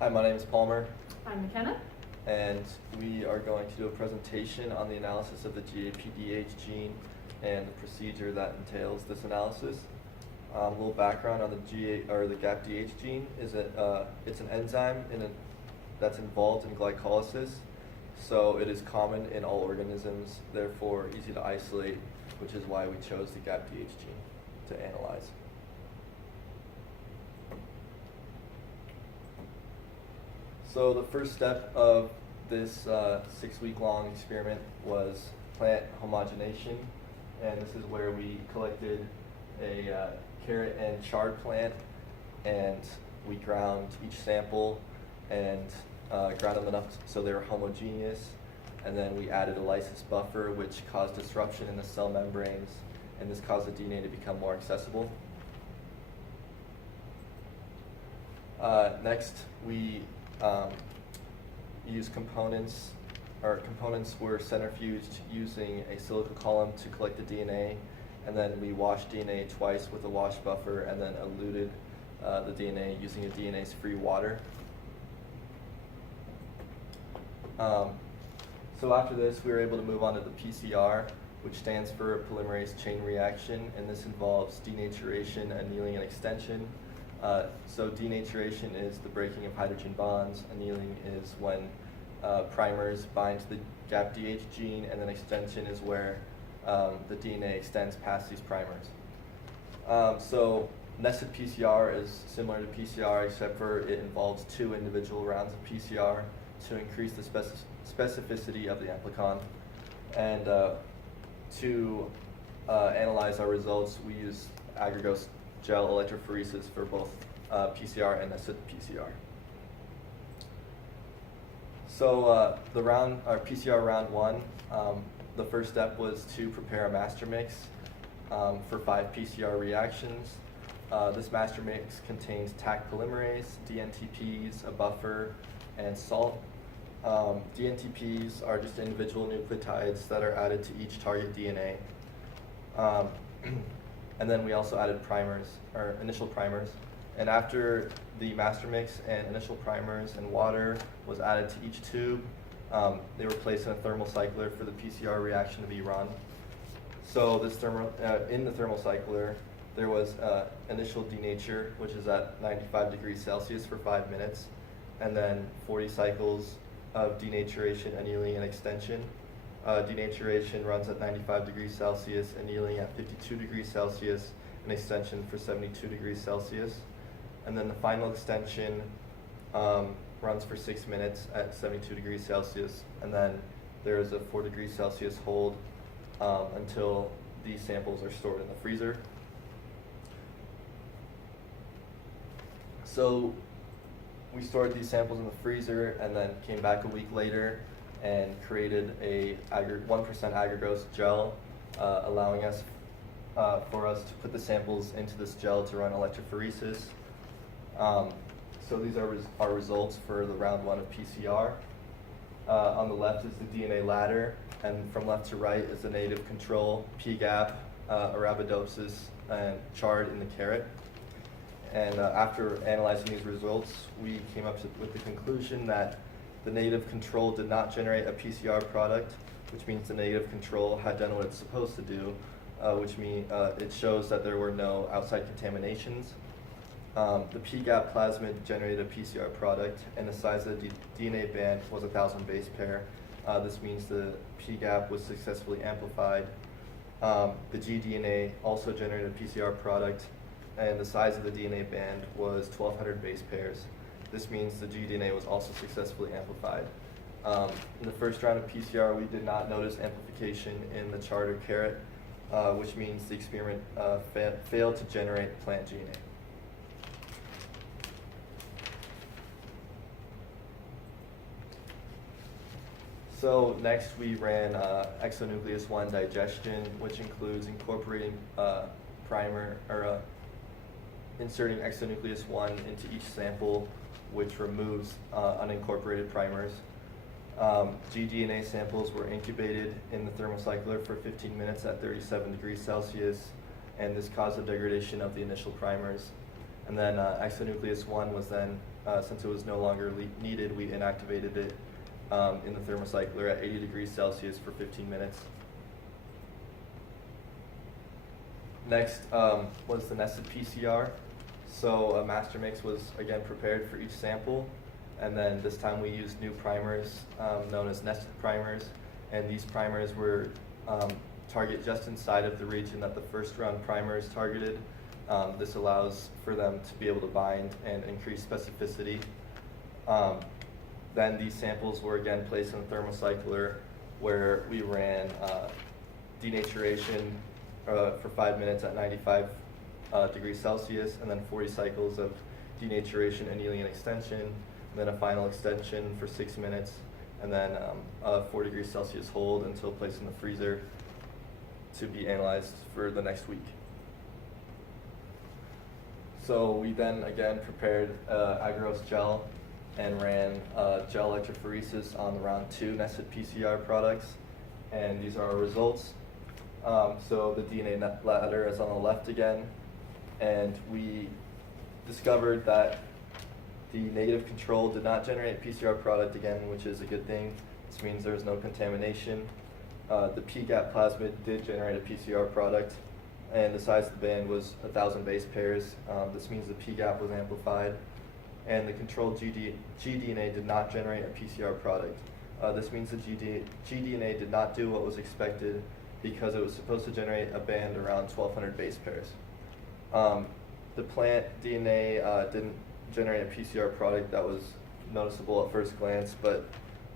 Hi, my name is Palmer, I'm Mackenna. and we are going to do a presentation on the analysis of the GAPDH gene and the procedure that entails this analysis. A little background on the GAPDH gene is that it's an enzyme that's involved in glycolysis, so it is common in all organisms, therefore easy to isolate, which is why we chose the GAPDH gene to analyze. So the first step of this 6-week-long experiment was plant homogenation, and this is where we collected a carrot and chard plant, and we ground each sample and ground them enough so they were homogeneous, and then we added a lysis buffer which caused disruption in the cell membranes, and this caused the DNA to become more accessible. Next, we use components. Our components were centrifuged using a silica column to collect the DNA, and then we washed DNA twice with a wash buffer, and then eluted the DNA using a DNase-free water. So after this, we were able to move on to the PCR, which stands for polymerase chain reaction, and this involves denaturation, annealing, and extension. So denaturation is the breaking of hydrogen bonds. Annealing is when primers bind to the GAPDH gene, and then extension is where the DNA extends past these primers. So nested PCR is similar to PCR, except for it involves 2 individual rounds of PCR to increase the specificity of the amplicon. And to analyze our results, we use aggregose gel electrophoresis for both PCR and nested PCR. So our PCR round 1, the first step was to prepare a master mix for 5 PCR reactions. This master mix contains Taq polymerase, DNTPs, a buffer, and salt. DNTPs are just individual nucleotides that are added to each target DNA. And then we also added primers, or initial primers. And after the master mix and initial primers and water was added to each tube, they were placed in a thermal cycler for the PCR reaction to be run. So this in the thermal cycler, there was initial denature, which is at 95 degrees Celsius for 5 minutes, and then 40 cycles of denaturation, annealing, and extension. Denaturation runs at 95 degrees Celsius, annealing at 52 degrees Celsius, and extension for 72 degrees Celsius. And then the final extension runs for 6 minutes at 72 degrees Celsius, and then there is a 4 degrees Celsius hold until these samples are stored in the freezer. So we stored these samples in the freezer and then came back a week later and created a 1% aggregose gel, allowing us for us to put the samples into this gel to run electrophoresis. So these are our results for the round 1 of PCR. On the left is the DNA ladder, and from left to right is the native control, PGAP, Arabidopsis, and chard in the carrot. And after analyzing these results, we came up with the conclusion that the native control did not generate a PCR product, which means the native control had done what it's supposed to do, which means it shows that there were no outside contaminations. The PGAP plasmid generated a PCR product, and the size of the DNA band was 1,000 base pair. This means the PGAP was successfully amplified. The gDNA also generated a PCR product, and the size of the DNA band was 1,200 base pairs. This means the gDNA was also successfully amplified. In the first round of PCR, we did not notice amplification in the chard or carrot, which means the experiment failed to generate plant DNA. So next we ran exonucleus 1 digestion, which includes incorporating inserting exonucleus 1 into each sample, which removes unincorporated primers. gDNA samples were incubated in the thermocycler for 15 minutes at 37 degrees Celsius, and this caused the degradation of the initial primers. And then exonucleus 1 was then, since it was no longer needed, we inactivated it in the thermocycler at 80 degrees Celsius for 15 minutes. Next was the nested PCR. So a master mix was again prepared for each sample, and then this time we used new primers known as nested primers, and these primers were target just inside of the region that the first round primers targeted. This allows for them to be able to bind and increase specificity. Then these samples were again placed in the thermocycler, where we ran denaturation for 5 minutes at 95 degrees Celsius, and then 40 cycles of denaturation, annealing, and extension, and then a final extension for 6 minutes, and then a 4 degrees Celsius hold until placed in the freezer to be analyzed for the next week. So we then again prepared agarose gel and ran gel electrophoresis on the round 2 nested PCR products, and these are our results. So the DNA ladder is on the left again, and we discovered that the negative control did not generate a PCR product again, which is a good thing. This means there's no contamination. The PGAP plasmid did generate a PCR product, and the size of the band was 1,000 base pairs. This means the PGAP was amplified, and the controlled gDNA did not generate a PCR product. This means the gDNA did not do what was expected, because it was supposed to generate a band around 1,200 base pairs. The plant DNA didn't generate a PCR product that was noticeable at first glance, but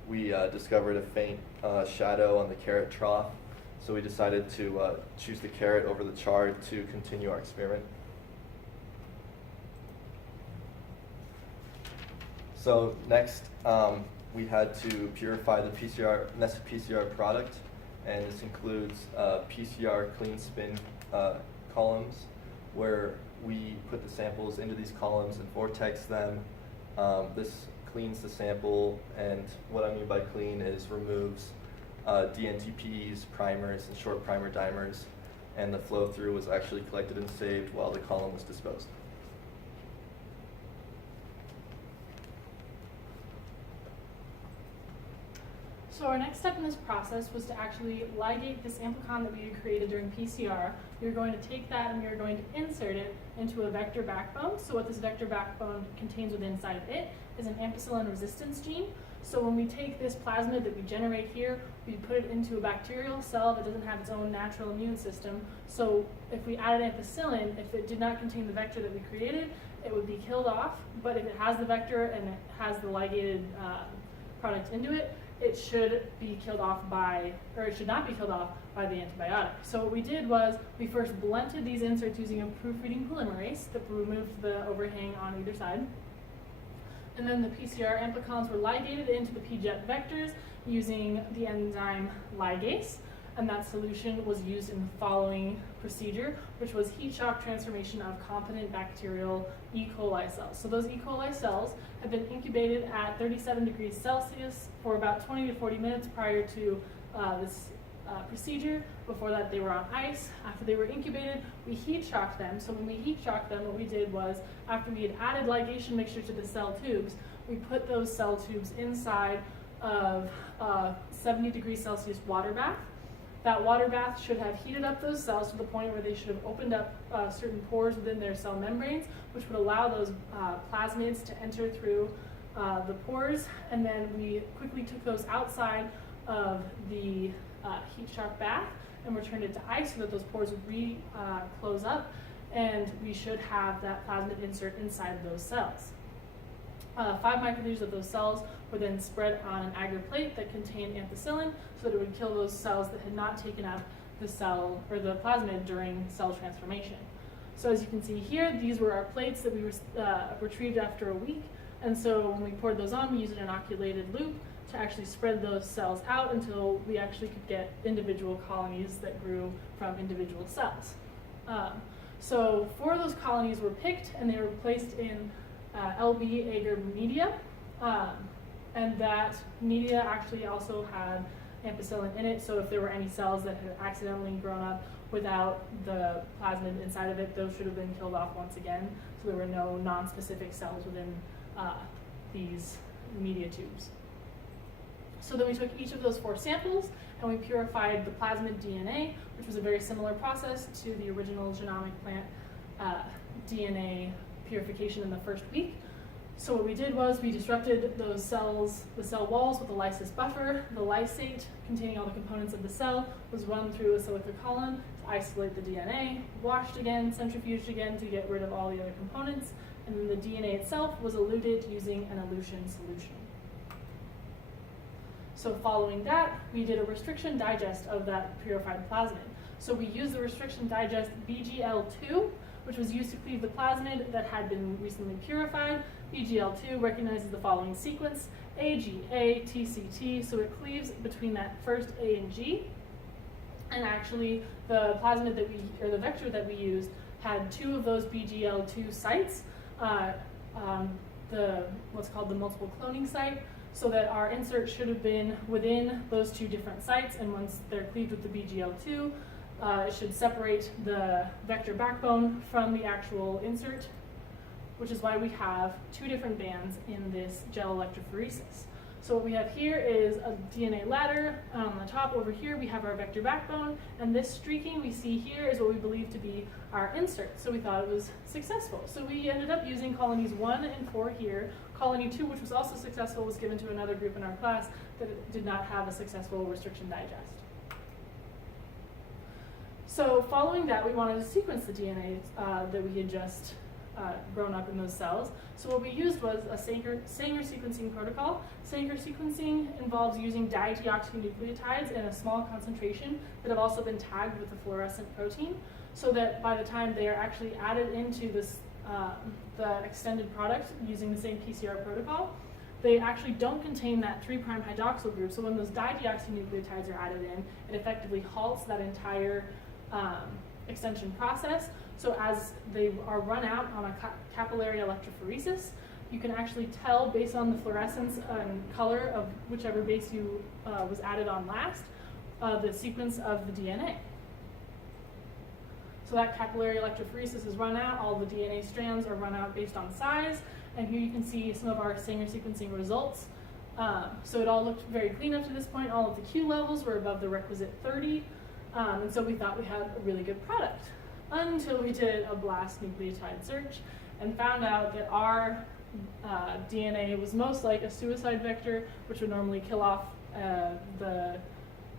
we discovered a faint shadow on the carrot trough, so we decided to choose the carrot over the chard to continue our experiment. So next, we had to purify the nested PCR product, and this includes PCR clean spin columns, where we put the samples into these columns and vortex them. This cleans the sample, and what I mean by clean is removes DNTPs, primers, and short primer dimers, and the flow through was actually collected and saved while the column was disposed. So our next step in this process was to actually ligate this amplicon that we had created during PCR. We were going to take that and we were going to insert it into a vector backbone. So what this vector backbone contains within inside of it is an ampicillin resistance gene. So when we take this plasmid that we generate here, we put it into a bacterial cell that doesn't have its own natural immune system. So if we added ampicillin, if it did not contain the vector that we created, it would be killed off. But if it has the vector and it has the ligated product into it, it should be killed off by, or it should not be killed off by the antibiotic. So what we did was we first blunted these inserts using a proofreading polymerase that removed the overhang on either side. And then the PCR amplicons were ligated into the PJET vectors using the enzyme ligase. And that solution was used in the following procedure, which was heat shock transformation of competent bacterial E. coli cells. So those E. coli cells have been incubated at 37 degrees Celsius for about 20 to 40 minutes prior to this procedure. Before that, they were on ice. After they were incubated, we heat shocked them. So when we heat shocked them, what we did was, after we had added ligation mixture to the cell tubes, we put those cell tubes inside of 70 degrees Celsius water bath. That water bath should have heated up those cells to the point where they should have opened up certain pores within their cell membranes, which would allow those plasmids to enter through the pores. And then we quickly took those outside of the heat shock bath and returned it to ice so that those pores would close up, and we should have that plasmid insert inside those cells. 5 microliters of those cells were then spread on an agar plate that contained ampicillin so that it would kill those cells that had not taken up the cell or the plasmid during cell transformation. So as you can see here, these were our plates that we retrieved after a week. And so when we poured those on, we used an inoculated loop to actually spread those cells out until we actually could get individual colonies that grew from individual cells. So 4 of those colonies were picked, and they were placed in LB agar media, and that media actually also had ampicillin in it, so if there were any cells that had accidentally grown up without the plasmid inside of it, those should have been killed off once again. So there were no non-specific cells within these media tubes. So then we took each of those 4 samples and we purified the plasmid DNA, which was a very similar process to the original genomic plant DNA purification in the first week. So what we did was we disrupted those cells, the cell walls with a lysis buffer. The lysate containing all the components of the cell was run through a silica column to isolate the DNA, washed again, centrifuged again to get rid of all the other components, and then the DNA itself was eluted using an elution solution. So following that, we did a restriction digest of that purified plasmid. So we used the restriction digest BGL2, which was used to cleave the plasmid that had been recently purified. BGL2 recognizes the following sequence, A, G, A, T, C, T, so it cleaves between that first A and G. And actually, the plasmid that or the vector that we used had 2 of those BGL2 sites, what's called the multiple cloning site, so that our insert should have been within those 2 different sites, and once they're cleaved with the BGL2, it should separate the vector backbone from the actual insert, which is why we have 2 different bands in this gel electrophoresis. So what we have here is a DNA ladder. On the top over here we have our vector backbone, and this streaking we see here is what we believe to be our insert. So we thought it was successful. So we ended up using colonies 1 and 4 here. Colony 2, which was also successful, was given to another group in our class that did not have a successful restriction digest. So following that, we wanted to sequence the DNA that we had just grown up in those cells. So what we used was a Sanger sequencing protocol. Sanger sequencing involves using dideoxynucleotides in a small concentration that have also been tagged with a fluorescent protein, so that by the time they are actually added into this, the extended product using the same PCR protocol, they actually don't contain that 3' hydroxyl group. So when those dideoxynucleotides are added in, it effectively halts that entire extension process. So as they are run out on a capillary electrophoresis, you can actually tell based on the fluorescence and color of whichever base you was added on last, the sequence of the DNA. So that capillary electrophoresis is run out, all the DNA strands are run out based on size, and here you can see some of our Sanger sequencing results. So it all looked very clean up to this point. All of the Q levels were above the requisite 30, and so we thought we had a really good product, until we did a blast nucleotide search and found out that our DNA was most like a suicide vector, which would normally kill off the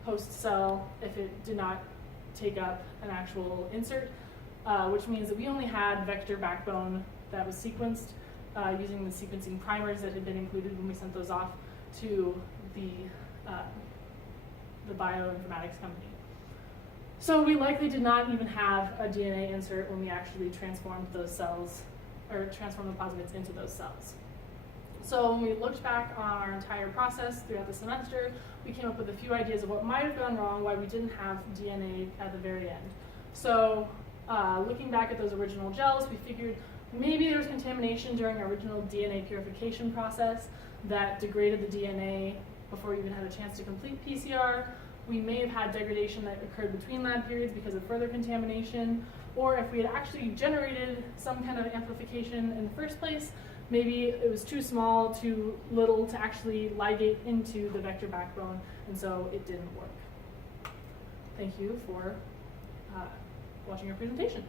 host cell if it did not take up an actual insert, which means that we only had vector backbone that was sequenced using the sequencing primers that had been included when we sent those off to the bioinformatics company. So we likely did not even have a DNA insert when we actually transformed those cells, or transformed the plasmids into those cells. So when we looked back on our entire process throughout the semester, we came up with a few ideas of what might have gone wrong, why we didn't have DNA at the very end. So looking back at those original gels, we figured maybe there was contamination during our original DNA purification process that degraded the DNA before we even had a chance to complete PCR. We may have had degradation that occurred between lab periods because of further contamination, or if we had actually generated some kind of amplification in the first place, maybe it was too small, too little to actually ligate into the vector backbone, and so it didn't work. Thank you for watching our presentation.